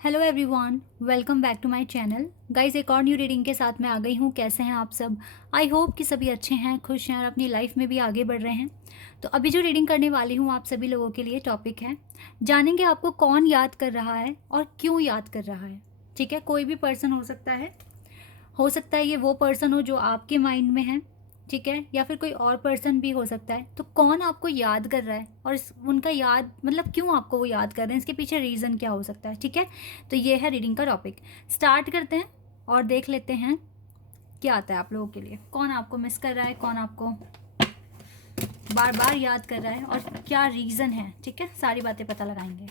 Hello everyone, welcome back to my channel. Guys, एक और new reading के साथ मैं आ गई हूँ। कैसे हैं आप सब? आई होप कि सभी अच्छे हैं, खुश हैं और अपनी लाइफ में भी आगे बढ़ रहे हैं। तो अभी जो रीडिंग करने वाली हूँ आप सभी लोगों के लिए टॉपिक है, जानेंगे आपको कौन याद कर रहा है और क्यों याद कर रहा है। ठीक है, कोई भी पर्सन हो सकता है ये वो पर्सन हो जो आपके माइंड में है, ठीक है, या फिर कोई और पर्सन भी हो सकता है। तो कौन आपको याद कर रहा है और उनका याद मतलब क्यों आपको वो याद कर रहे हैं, इसके पीछे रीज़न क्या हो सकता है। ठीक है, तो ये है रीडिंग का टॉपिक। स्टार्ट करते हैं और देख लेते हैं क्या आता है आप लोगों के लिए। कौन आपको मिस कर रहा है, कौन आपको बार बार याद कर रहा है और क्या रीज़न है। ठीक है, सारी बातें पता लगाएंगे।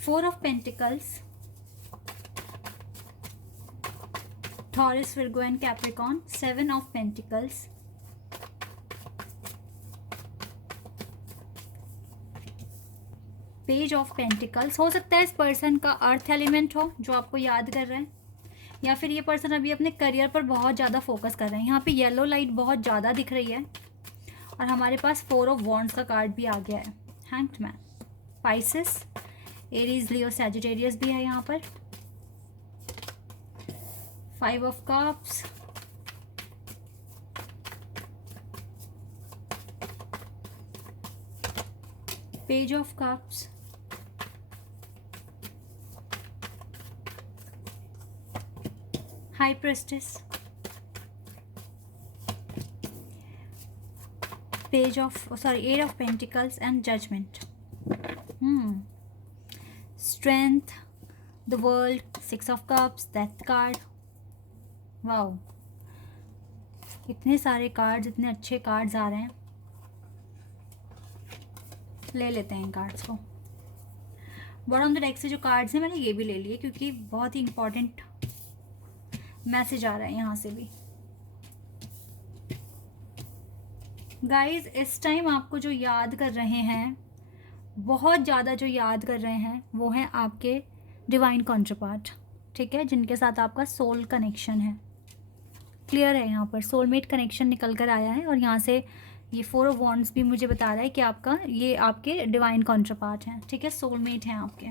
4 of pentacles, Taurus, Virgo and Capricorn, 7 of Pentacles, page of pentacles. हो सकता है इस पर्सन का अर्थ एलिमेंट हो जो आपको याद कर रहे हैं, या फिर ये पर्सन अभी अपने करियर पर बहुत ज़्यादा फोकस कर रहे हैं। यहाँ पे येलो लाइट बहुत ज़्यादा दिख रही है और हमारे पास 4 ऑफ वॉन्ड्स का कार्ड भी आ गया है। Hanged man, Pisces, Aries, Leo, Sagittarius भी है यहाँ पर। 5 of cups, page of cups, high priestess, page of eight of pentacles and judgement. Strength, the world, 6 of cups, death card. Wow, इतने सारे कार्ड्स, इतने अच्छे कार्ड्स आ रहे हैं। ले लेते हैं इन कार्ड्स को। बॉटम ऑफ द डेक से जो कार्ड्स हैं मैंने ये भी ले लिए क्योंकि बहुत ही इंपॉर्टेंट मैसेज आ रहा है यहाँ से भी। गाइस, इस टाइम आपको जो याद कर रहे हैं, बहुत ज़्यादा जो याद कर रहे हैं, वो हैं आपके डिवाइन कॉन्ट्रपार्ट। ठीक है, जिनके साथ आपका सोल कनेक्शन है। क्लियर है, यहाँ पर सोलमेट कनेक्शन निकल कर आया है और यहाँ से ये 4 ऑफ वॉन्ड्स भी मुझे बता रहा है कि ये आपके डिवाइन कॉन्ट्रपार्ट हैं। ठीक है, सोलमेट हैं आपके।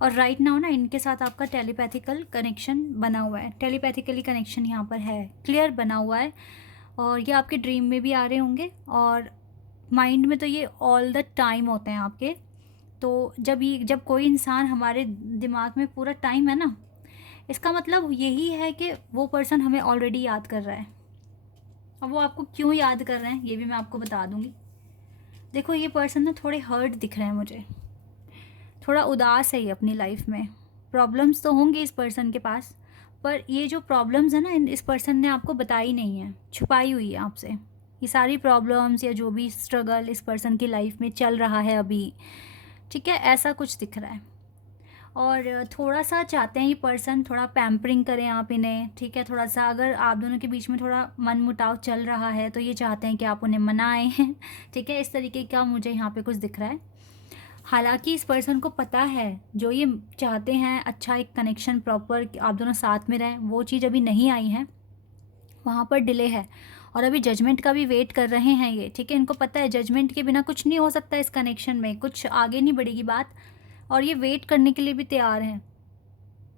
और राइट नाउ ना इनके साथ आपका टेलीपैथिकल कनेक्शन बना हुआ है। टेलीपैथिकली कनेक्शन यहाँ पर है, क्लियर बना हुआ है। और ये आपके ड्रीम में भी आ रहे होंगे और माइंड में तो ये ऑल द टाइम होते हैं आपके। तो जब कोई इंसान हमारे दिमाग में पूरा टाइम है ना, इसका मतलब यही है कि वो पर्सन हमें ऑलरेडी याद कर रहा है। अब वो आपको क्यों याद कर रहे हैं ये भी मैं आपको बता दूंगी। देखो, ये पर्सन ना थोड़े हर्ट दिख रहे हैं मुझे, थोड़ा उदास है ये अपनी लाइफ में। प्रॉब्लम्स तो होंगे इस पर्सन के पास, पर ये जो प्रॉब्लम्स है ना इस पर्सन ने आपको बताई नहीं है, छुपाई हुई है आपसे। ये सारी प्रॉब्लम्स या जो भी स्ट्रगल इस पर्सन की लाइफ में चल रहा है अभी, ठीक है, ऐसा कुछ दिख रहा है। और थोड़ा सा चाहते हैं ये पर्सन थोड़ा पैम्परिंग करें आप इन्हें। ठीक है, थोड़ा सा अगर आप दोनों के बीच में थोड़ा मन मुटाव चल रहा है तो ये चाहते हैं कि आप उन्हें मनाएं। ठीक है, इस तरीके का मुझे यहाँ पे कुछ दिख रहा है। हालांकि इस पर्सन को पता है जो ये चाहते हैं, अच्छा एक कनेक्शन प्रॉपर आप दोनों साथ में रहें, वो चीज़ अभी नहीं आई है, वहाँ पर डिले है। और अभी जजमेंट का भी वेट कर रहे हैं ये। ठीक है, इनको पता है जजमेंट के बिना कुछ नहीं हो सकता इस कनेक्शन में, कुछ आगे नहीं बढ़ेगी बात, और ये वेट करने के लिए भी तैयार हैं।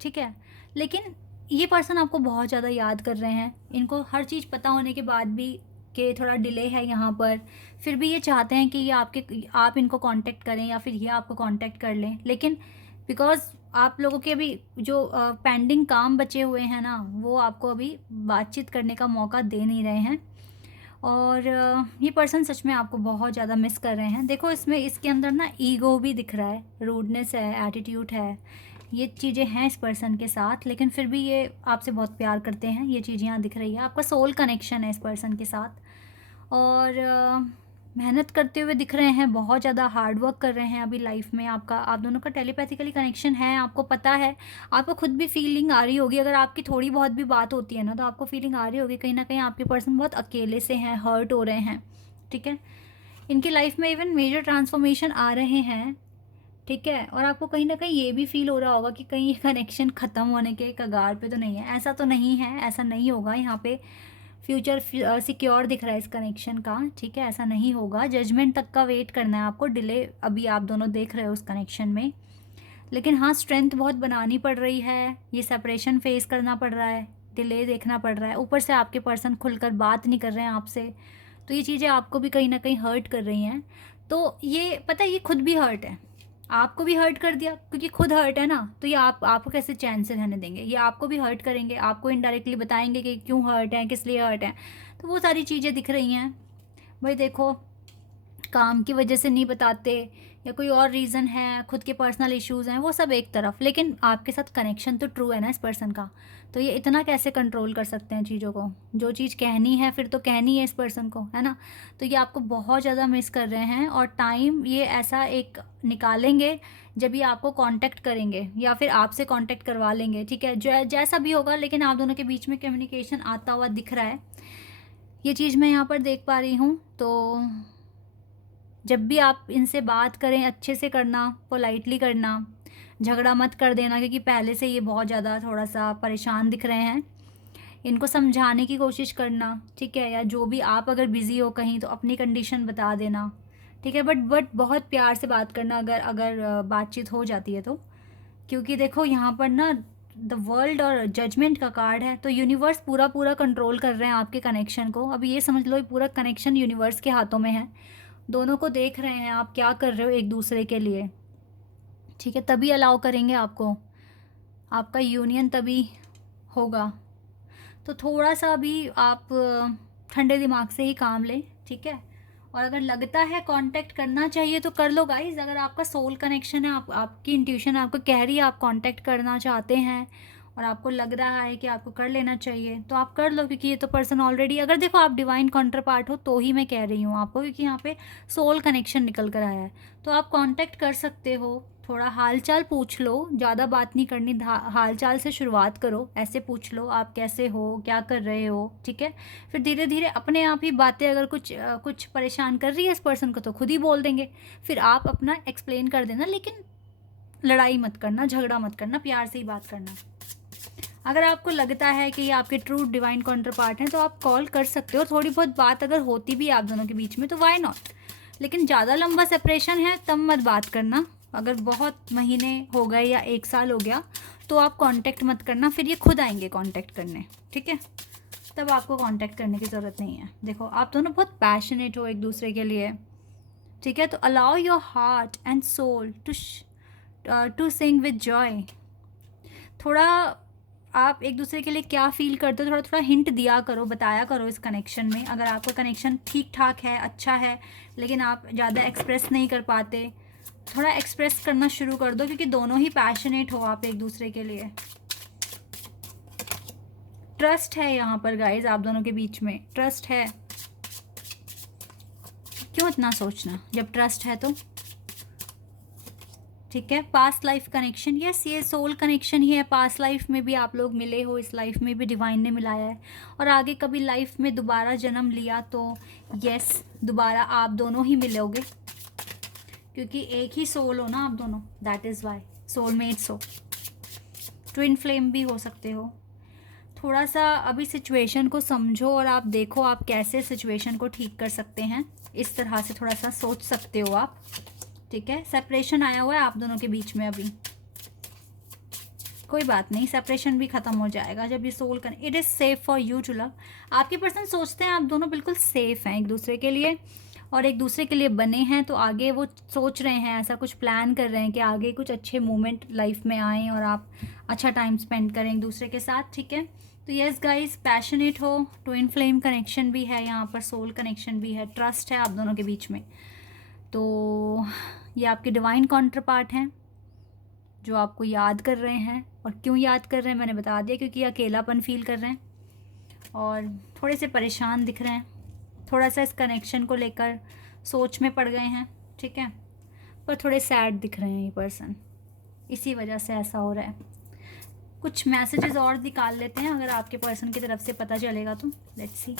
ठीक है, लेकिन ये पर्सन आपको बहुत ज़्यादा याद कर रहे हैं। इनको हर चीज़ पता होने के बाद भी कि थोड़ा डिले है यहाँ पर, फिर भी ये चाहते हैं कि आप इनको कांटेक्ट करें या फिर ये आपको कांटेक्ट कर लें। लेकिन बिकॉज आप लोगों के अभी जो पेंडिंग काम बचे हुए हैं ना, वो आपको अभी बातचीत करने का मौका दे नहीं रहे हैं। और ये पर्सन सच में आपको बहुत ज़्यादा मिस कर रहे हैं। देखो, इसके अंदर ना ईगो भी दिख रहा है, रूडनेस है, एटीट्यूड है, ये चीज़ें हैं इस पर्सन के साथ, लेकिन फिर भी ये आपसे बहुत प्यार करते हैं। ये चीज़ यहाँ दिख रही है, आपका सोल कनेक्शन है इस पर्सन के साथ। और मेहनत करते हुए दिख रहे हैं, बहुत ज़्यादा हार्ड वर्क कर रहे हैं अभी लाइफ में। आप दोनों का टेलीपैथिकली कनेक्शन है, आपको पता है, आपको खुद भी फीलिंग आ रही होगी। अगर आपकी थोड़ी बहुत भी बात होती है ना तो आपको फीलिंग आ रही होगी कहीं ना कहीं आपके पर्सन बहुत अकेले से हैं, हर्ट हो रहे हैं। ठीक है, इनकी लाइफ में इवन मेजर ट्रांसफॉर्मेशन आ रहे हैं। ठीक है। और आपको कहीं ना कहीं ये भी फील हो रहा होगा कि कहीं ये कनेक्शन ख़त्म होने के कगार पे तो नहीं है। ऐसा तो नहीं है, ऐसा नहीं होगा। यहाँ पे फ्यूचर सिक्योर दिख रहा है इस कनेक्शन का, ठीक है। ऐसा नहीं होगा, जजमेंट तक का वेट करना है आपको, डिले अभी आप दोनों देख रहे हो उस कनेक्शन में। लेकिन हाँ, स्ट्रेंथ बहुत बनानी पड़ रही है, ये सेपरेशन फेस करना पड़ रहा है, डिले देखना पड़ रहा है, ऊपर से आपके पर्सन खुलकर बात नहीं कर रहे हैं आपसे, तो ये चीज़ें आपको भी कहीं ना कहीं हर्ट कर रही हैं। तो ये पता है, ये खुद भी हर्ट है, आपको भी हर्ट कर दिया, क्योंकि खुद हर्ट है ना, तो ये आपको कैसे चैन से रहने देंगे, ये आपको भी हर्ट करेंगे, आपको इनडायरेक्टली बताएंगे कि क्यों हर्ट है, किस लिए हर्ट है। तो वो सारी चीज़ें दिख रही हैं भाई। देखो, काम की वजह से नहीं बताते या कोई और रीज़न है, खुद के पर्सनल इश्यूज़ हैं, वो सब एक तरफ, लेकिन आपके साथ कनेक्शन तो ट्रू है ना इस पर्सन का। तो ये इतना कैसे कंट्रोल कर सकते हैं चीज़ों को, जो चीज़ कहनी है फिर तो कहनी है इस पर्सन को, है ना। तो ये आपको बहुत ज़्यादा मिस कर रहे हैं, और टाइम ये ऐसा एक निकालेंगे जब ये आपको कांटेक्ट करेंगे या फिर आपसे कांटेक्ट करवा लेंगे, ठीक है। जैसा भी होगा, लेकिन आप दोनों के बीच में कम्युनिकेशन आता हुआ दिख रहा है, ये चीज़ मैं यहाँ पर देख पा रही हूँ। तो जब भी आप इनसे बात करें, अच्छे से करना, पोलाइटली करना, झगड़ा मत कर देना, क्योंकि पहले से ये बहुत ज़्यादा थोड़ा सा परेशान दिख रहे हैं। इनको समझाने की कोशिश करना, ठीक है। या जो भी, आप अगर बिज़ी हो कहीं तो अपनी कंडीशन बता देना, ठीक है। बट बहुत प्यार से बात करना, अगर अगर बातचीत हो जाती है तो। क्योंकि देखो यहाँ पर ना द वर्ल्ड और जजमेंट का कार्ड है, तो यूनिवर्स पूरा पूरा कंट्रोल कर रहे हैं आपके कनेक्शन को। अभी ये समझ लो, ये पूरा कनेक्शन यूनिवर्स के हाथों में है। दोनों को देख रहे हैं आप क्या कर रहे हो एक दूसरे के लिए, ठीक है। तभी अलाउ करेंगे आपको, आपका यूनियन तभी होगा। तो थोड़ा सा अभी आप ठंडे दिमाग से ही काम लें, ठीक है। और अगर लगता है कांटेक्ट करना चाहिए तो कर लो गाइज। अगर आपका सोल कनेक्शन है, आपकी इंट्यूशन आपको कह रही है आप कांटेक्ट करना चाहते हैं और आपको लग रहा है कि आपको कर लेना चाहिए, तो आप कर लो। क्योंकि ये तो पर्सन ऑलरेडी, अगर देखो आप डिवाइन काउंटर पार्ट हो तो ही मैं कह रही हूँ आपको, क्योंकि यहाँ पे सोल कनेक्शन निकल कर आया है, तो आप कांटेक्ट कर सकते हो। थोड़ा हालचाल पूछ लो, ज़्यादा बात नहीं करनी, हालचाल से शुरुआत करो। ऐसे पूछ लो आप कैसे हो, क्या कर रहे हो, ठीक है। फिर धीरे धीरे अपने आप ही बातें, अगर कुछ परेशान कर रही है इस पर्सन को तो खुद ही बोल देंगे, फिर आप अपना एक्सप्लेन कर देना। लेकिन लड़ाई मत करना, झगड़ा मत करना, प्यार से ही बात करना। अगर आपको लगता है कि ये आपके ट्रू डिवाइन काउंटर पार्ट हैं तो आप कॉल कर सकते हो। थोड़ी बहुत बात अगर होती भी है आप दोनों के बीच में तो वाई नॉट। लेकिन ज़्यादा लंबा सेपरेशन है तब मत बात करना। अगर बहुत महीने हो गए या 1 साल हो गया तो आप कांटेक्ट मत करना, फिर ये खुद आएंगे कांटेक्ट करने, ठीक है। तब आपको कांटेक्ट करने की ज़रूरत नहीं है। देखो, आप दोनों बहुत पैशनेट हो एक दूसरे के लिए, ठीक है। तो allow your heart and soul to sing with joy. थोड़ा आप एक दूसरे के लिए क्या फील करते हो, थोड़ा थोड़ा हिंट दिया करो, बताया करो इस कनेक्शन में। अगर आपका कनेक्शन ठीक ठाक है, अच्छा है, लेकिन आप ज़्यादा एक्सप्रेस नहीं कर पाते, थोड़ा एक्सप्रेस करना शुरू कर दो, क्योंकि दोनों ही पैशनेट हो आप एक दूसरे के लिए। ट्रस्ट है यहाँ पर गाइज, आप दोनों के बीच में ट्रस्ट है। क्यों इतना सोचना जब ट्रस्ट है तो, ठीक है। पास्ट लाइफ कनेक्शन, यस, ये सोल कनेक्शन ही है। पास्ट लाइफ में भी आप लोग मिले हो, इस लाइफ में भी डिवाइन ने मिलाया है, और आगे कभी लाइफ में दोबारा जन्म लिया तो यस, दोबारा आप दोनों ही मिलोगे, क्योंकि एक ही सोल हो ना आप दोनों, दैट इज़ वाई सोलमेट्स हो। ट्विन फ्लेम भी हो सकते हो। थोड़ा सा अभी सिचुएशन को समझो और आप देखो आप कैसे सिचुएशन को ठीक कर सकते हैं। इस तरह से थोड़ा सा सोच सकते हो आप, ठीक है। सेपरेशन आया हुआ है आप दोनों के बीच में अभी, कोई बात नहीं, सेपरेशन भी ख़त्म हो जाएगा जब ये सोल कर। It is safe for you to love. आपके पर्सन सोचते हैं आप दोनों बिल्कुल सेफ हैं एक दूसरे के लिए, और एक दूसरे के लिए बने हैं। तो आगे वो सोच रहे हैं, ऐसा कुछ प्लान कर रहे हैं कि आगे कुछ अच्छे मोमेंट लाइफ में आएँ और आप अच्छा टाइम स्पेंड करें एक दूसरे के साथ, ठीक है। तो यस गाइस, पैशनेट हो, ट्विन फ्लेम कनेक्शन भी है यहाँ पर, सोल कनेक्शन भी है, ट्रस्ट है आप दोनों के बीच में। तो ये आपके डिवाइन काउंटर पार्ट हैं जो आपको याद कर रहे हैं। और क्यों याद कर रहे हैं मैंने बता दिया, क्योंकि अकेलापन फील कर रहे हैं और थोड़े से परेशान दिख रहे हैं, थोड़ा सा इस कनेक्शन को लेकर सोच में पड़ गए हैं, ठीक है। पर थोड़े सैड दिख रहे हैं ये पर्सन, इसी वजह से ऐसा हो रहा है। कुछ मैसेजेस और निकाल लेते हैं अगर आपके पर्सन की तरफ से पता चलेगा तो। Let's see.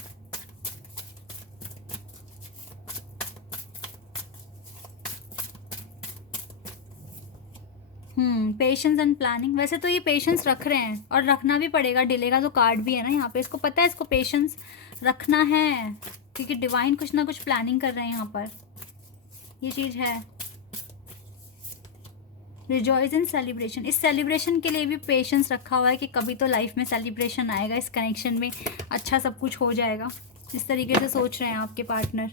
Patience and planning. वैसे तो ये पेशेंस रख रहे हैं और रखना भी पड़ेगा, डिले का तो कार्ड भी है ना यहाँ पे, इसको पता है इसको पेशेंस रखना है क्योंकि डिवाइन कुछ ना कुछ प्लानिंग कर रहे हैं यहाँ पर, ये चीज़ है। रिजॉइस इन सेलिब्रेशन, इस सेलिब्रेशन के लिए भी पेशेंस रखा हुआ है कि कभी तो लाइफ में सेलिब्रेशन आएगा, इस कनेक्शन में अच्छा सब कुछ हो जाएगा, इस तरीके से सोच रहे हैं आपके पार्टनर।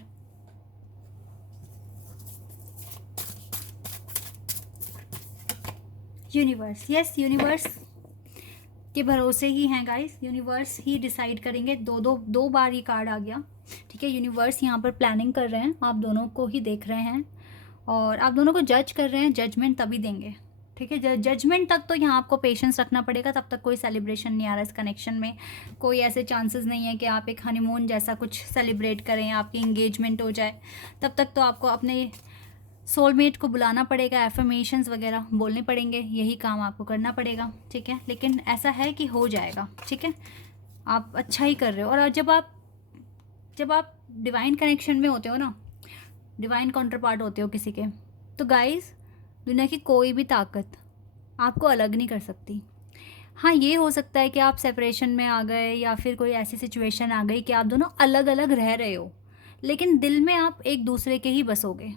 यूनिवर्स, यस यूनिवर्स के भरोसे ही हैं गाइस, यूनिवर्स ही डिसाइड करेंगे। दो बार ये कार्ड आ गया, ठीक है। यूनिवर्स यहाँ पर प्लानिंग कर रहे हैं, आप दोनों को ही देख रहे हैं और आप दोनों को जज कर रहे हैं, जजमेंट तभी देंगे, ठीक है। जजमेंट तक तो यहाँ आपको पेशेंस रखना पड़ेगा, तब तक कोई सेलिब्रेशन नहीं आ रहा इस कनेक्शन में। कोई ऐसे चांसेस नहीं है कि आप एक हनीमून जैसा कुछ सेलिब्रेट करें, आपकी इंगेजमेंट हो जाए। तब तक तो आपको अपने सोलमेट को बुलाना पड़ेगा, एफर्मेशंस वगैरह बोलने पड़ेंगे, यही काम आपको करना पड़ेगा, ठीक है। लेकिन ऐसा है कि हो जाएगा, ठीक है। आप अच्छा ही कर रहे हो। और जब आप डिवाइन कनेक्शन में होते हो ना, डिवाइन काउंटर पार्ट होते हो किसी के, तो गाइस दुनिया की कोई भी ताकत आपको अलग नहीं कर सकती। हाँ, ये हो सकता है कि आप सेपरेशन में आ गए या फिर कोई ऐसी सिचुएशन आ गई कि आप दोनों अलग अलग रह रहे हो, लेकिन दिल में आप एक दूसरे के ही बसोगे।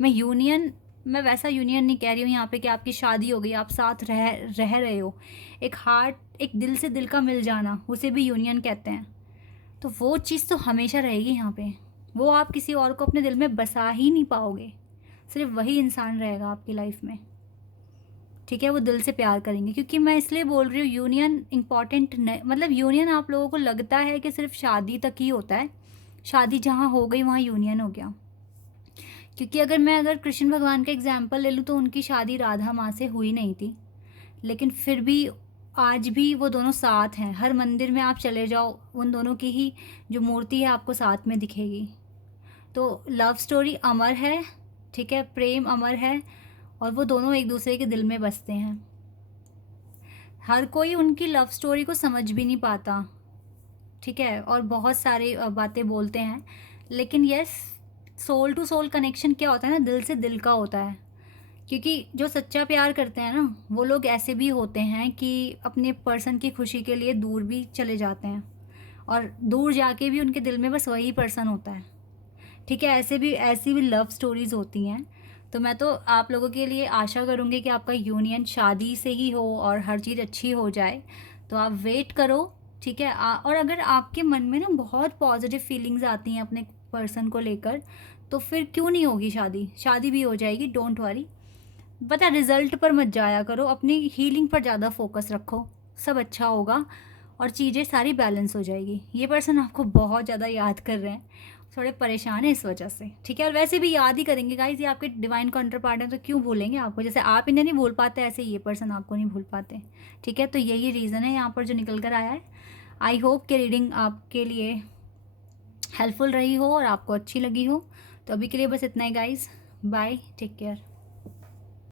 मैं वैसा यूनियन नहीं कह रही हूँ यहाँ पे कि आपकी शादी हो गई, आप साथ रह रहे हो। एक दिल से दिल का मिल जाना, उसे भी यूनियन कहते हैं। तो वो चीज़ तो हमेशा रहेगी यहाँ पे, वो आप किसी और को अपने दिल में बसा ही नहीं पाओगे, सिर्फ वही इंसान रहेगा आपकी लाइफ में, ठीक है। वो दिल से प्यार करेंगे। क्योंकि मैं इसलिए बोल रही हूँ यूनियन इम्पॉर्टेंट नहीं, मतलब यूनियन आप लोगों को लगता है कि सिर्फ शादी तक ही होता है, शादी जहाँ हो गई वहाँ यूनियन हो गया। क्योंकि अगर कृष्ण भगवान का एग्जाम्पल ले लूँ तो उनकी शादी राधा माँ से हुई नहीं थी, लेकिन फिर भी आज भी वो दोनों साथ हैं। हर मंदिर में आप चले जाओ, उन दोनों की ही जो मूर्ति है आपको साथ में दिखेगी। तो लव स्टोरी अमर है, ठीक है, प्रेम अमर है और वो दोनों एक दूसरे के दिल में बसते हैं। हर कोई उनकी लव स्टोरी को समझ भी नहीं पाता, ठीक है, और बहुत सारी बातें बोलते हैं, लेकिन yes, soul to soul connection क्या होता है ना, दिल से दिल का होता है। क्योंकि जो सच्चा प्यार करते हैं ना, वो लोग ऐसे भी होते हैं कि अपने पर्सन की खुशी के लिए दूर भी चले जाते हैं और दूर जाके भी उनके दिल में बस वही पर्सन होता है, ठीक है। ऐसी भी लव स्टोरीज़ होती हैं। तो मैं तो आप लोगों के लिए आशा करूँगी कि आपका यूनियन शादी से ही हो और हर चीज़ अच्छी हो जाए। तो आप वेट करो, ठीक है। और अगर आपके मन में ना बहुत पॉजिटिव फीलिंग्स आती हैं अपने पर्सन को लेकर, तो फिर क्यों नहीं होगी शादी, शादी भी हो जाएगी, डोंट वरी। पता, रिजल्ट पर मत जाया करो, अपनी हीलिंग पर ज़्यादा फोकस रखो, सब अच्छा होगा और चीज़ें सारी बैलेंस हो जाएगी। ये पर्सन आपको बहुत ज़्यादा याद कर रहे हैं, थोड़े परेशान है इस वजह से, ठीक है। और वैसे भी याद ही करेंगे गाइस, ये आपके डिवाइन काउंटर पार्ट है, तो क्यों भूलेंगे आपको। जैसे आप इन्हें नहीं भूल पाते, ऐसे ये पर्सन आपको नहीं भूल पाते, ठीक है। तो यही रीज़न है यहाँ पर जो निकल कर आया है। आई होप कि रीडिंग आपके लिए हेल्पफुल रही हो और आपको अच्छी लगी हो। तो अभी के लिए बस इतना ही गाइस, बाय, टेक केयर।